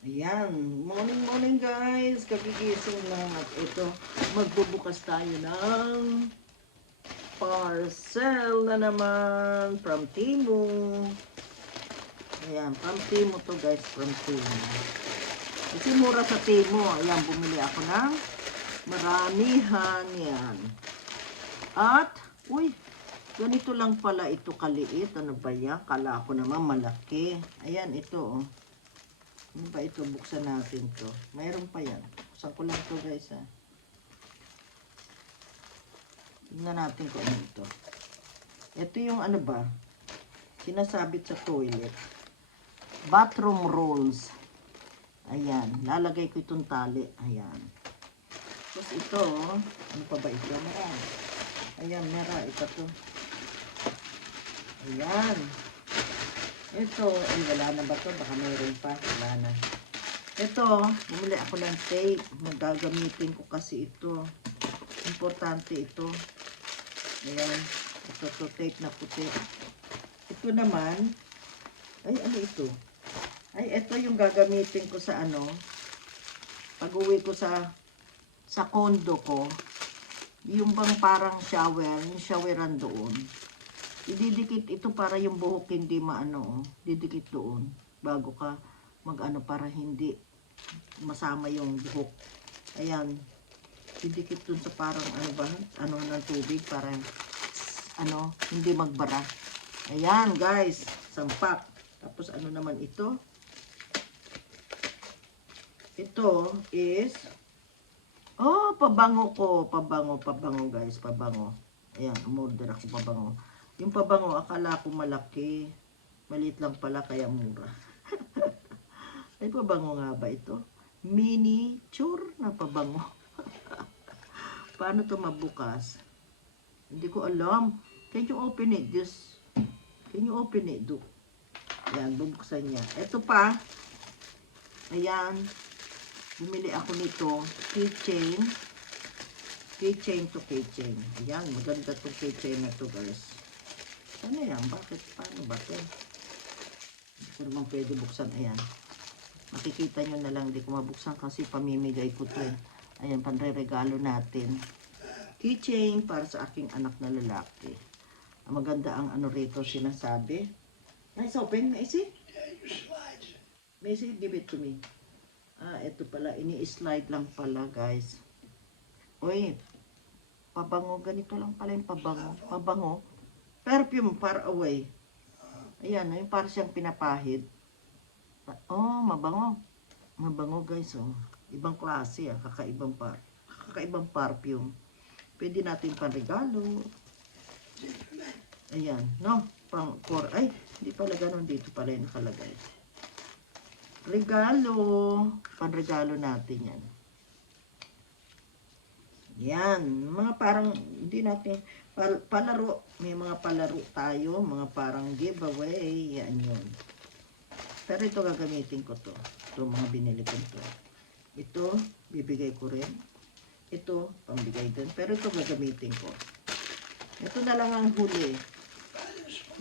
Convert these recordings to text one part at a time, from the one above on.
Ayan, morning guys, kagigising lang at ito, magbubukas tayo ng parcel na naman from Temu. Ayan, from Temu to guys, from Temu. Kasi mura sa Temu, ayan, bumili ako ng maramihan yan. At, uy, ganito lang pala ito kaliit, ano ba yan? Kala ko naman malaki. Ayan, ito oh. Ano ba ito? Buksan natin to. Mayroon pa yan. Buksan ko lang to guys ha. Tingnan natin kung ano ito. Ito yung ano ba? Sinasabit sa toilet. Bathroom rolls. Ayan. Lalagay ko itong tali. Ayan. Tapos ito, ano pa ba ito? Ayan, meron. Ito to. Ayan. Ito, ay wala na ba to? Baka mayroon pa. Wala na. Ito, bumili ako ng tape. Magagamitin ko kasi ito. Importante ito. Ayan. Ito to, tape na puti. Ito naman, ay ano ito? Ay, ito yung gagamitin ko sa ano, pag-uwi ko sa condo ko. Yung bang parang shower, yung showeran doon. Ididikit ito para yung buhok hindi maano, didikit doon bago ka mag-ano para hindi masama yung buhok. Ayan, didikit dun sa parang ano ba, ano ng tubig para ano, hindi magbara. Ayan guys, sampak. Tapos ano naman ito? Ito is, oh, pabango ko, pabango guys, pabango. Ayan, umorder ako pabango. Yung pabango, akala ko malaki. Maliit lang pala, kaya mura. Ay, pabango nga ba ito? Miniature na pabango. Paano to mabukas? Hindi ko alam. Can you open it? Can you open it? Ayan, bubuksan niya. Ito pa. Ayan. Bumili ako nito. Keychain. Keychain to keychain. Ayan, maganda to keychain na to guys. Ano yan? Bakit? Paano ba ito? Hindi ko naman pwede buksan. Ayan. Makikita nyo na lang. Hindi ko mabuksan kasi pamimigay ko to. Ayan, panre-regalo natin. Keychain para sa aking anak na lalaki. Maganda ang ano rito sinasabi. Nice open, Macy? Macy, give it to me. Ah, ito pala. Ini-slide lang pala, guys. Uy, pabango. Ganito lang pala yung pabango. Pabango. Perfume far away. Ayan, yung para siyang pinapahid. Oh, mabango. Mabango guys, oh. Ibang klase, ah. Kakaibang perfume. Pwede natin panregalo. Ayan, no? Ay, hindi pala ganun dito pala yung nakalagay. Regalo. Panregalo natin yan. Yan, mga parang, hindi natin, palaro, may mga palaro tayo, mga parang giveaway, yan yun. Pero ito gagamitin ko to. Ito mga binili ko to. Ito, bibigay ko rin. Ito, pambigay din. Pero ito gagamitin ko. Ito na lang ang huli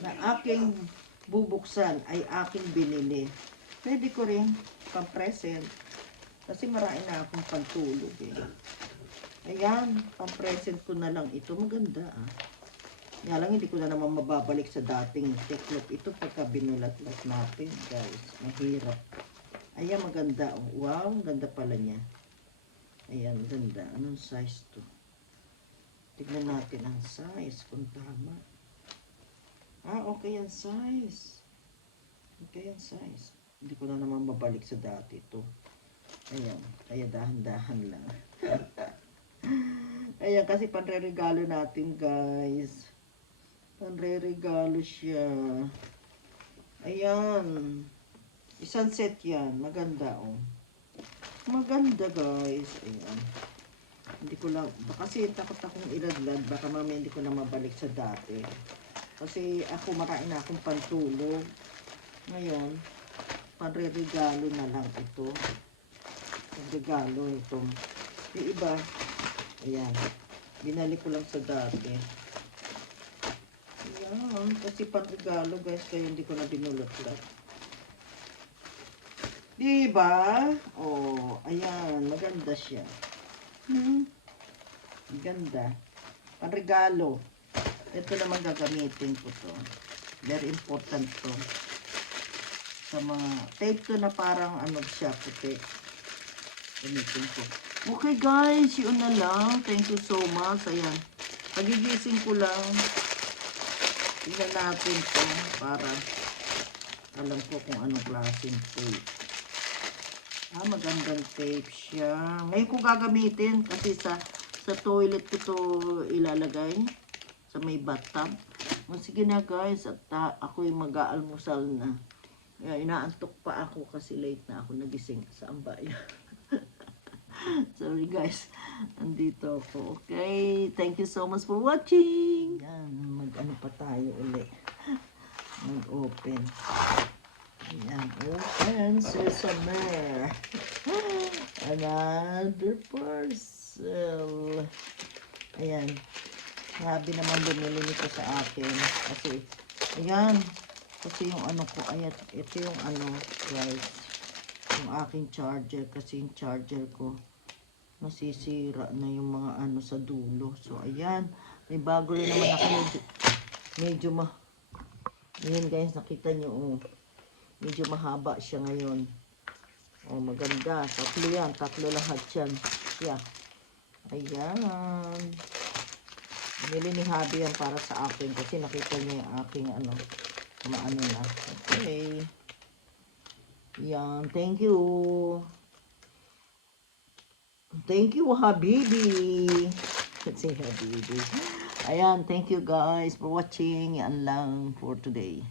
na aking bubuksan ay aking binili. Pwede ko rin pang-present. Kasi marami na akong pantulog eh. Ayan, pang-present ko na lang ito. Maganda ah. Nga lang, hindi ko na naman mababalik sa dating teklop. Ito pagka binulat-lat natin, guys. Mahirap. Ayan, maganda. Oh. Wow, ganda pala niya. Ayan, ganda. Anong size to? Tignan natin ang size, kung tama. Ah, okay ang size. Okay ang size. Hindi ko na naman mabalik sa dati ito. Ayan, kaya dahan-dahan lang. Ayan, kasi panre-regalo natin, guys. Panre-regalo siya. Ayan. Isang set yan. Maganda, oh. Maganda, guys. Ayan. Hindi ko lang, kasi takot akong iladlad. Baka mamaya hindi ko na mabalik sa dati. Kasi ako, marami na akong pantulog. Ngayon, panre-regalo na lang ito. Panregalo ito. Yung iba, ayan. Binalik ko lang sa dati. Ayan. Kasi panregalo guys. Kaya hindi ko na binulot lang. Diba? Oh, ayan. Maganda siya. Maganda. Panregalo. Ito naman gagamitin ko to. Very important to. Sa mga tape to na parang ano siya, puti. Gamitin ko. Okay guys, yun na lang. Thank you so much. Ayan. Pagigising ko lang. Tingnan natin to para alam ko kung anong klaseng tape. Magandang tape siya. Ngayon ko gagamitin kasi sa toilet ko to ilalagay. Sa may bathtub. Sige na guys, at ako'y mag-aalmusal na. Inaantok pa ako kasi late na ako nagising sa ambaya. Sorry guys, andito ako. Okay, thank you so much for watching. Yan, mag-ano pa tayo uli. Mag-open. Yan, open sesame. Another parcel. Ayan. Sabi naman bumili nito sa akin. Kasi, ayan. Kasi yung ano ko, ayan, ito yung ano, guys. Yung aking charger. Kasi yung charger ko, nasisira na yung mga ano sa dulo. So, ayan. May bago rin naman ako. Medyo ayan guys, nakita nyo, oh. Medyo mahaba siya ngayon. Oh, maganda. Tatlo yan. Tatlo lahat yan. Yeah. Ayan. Bili ni Habi yan para sa akin. Kasi nakita niya yung aking ano. Maano na. Okay. Yan. Thank you. Thank you, Habibi. Say Habibi. Ayan. Thank you guys for watching. Yan lang for today.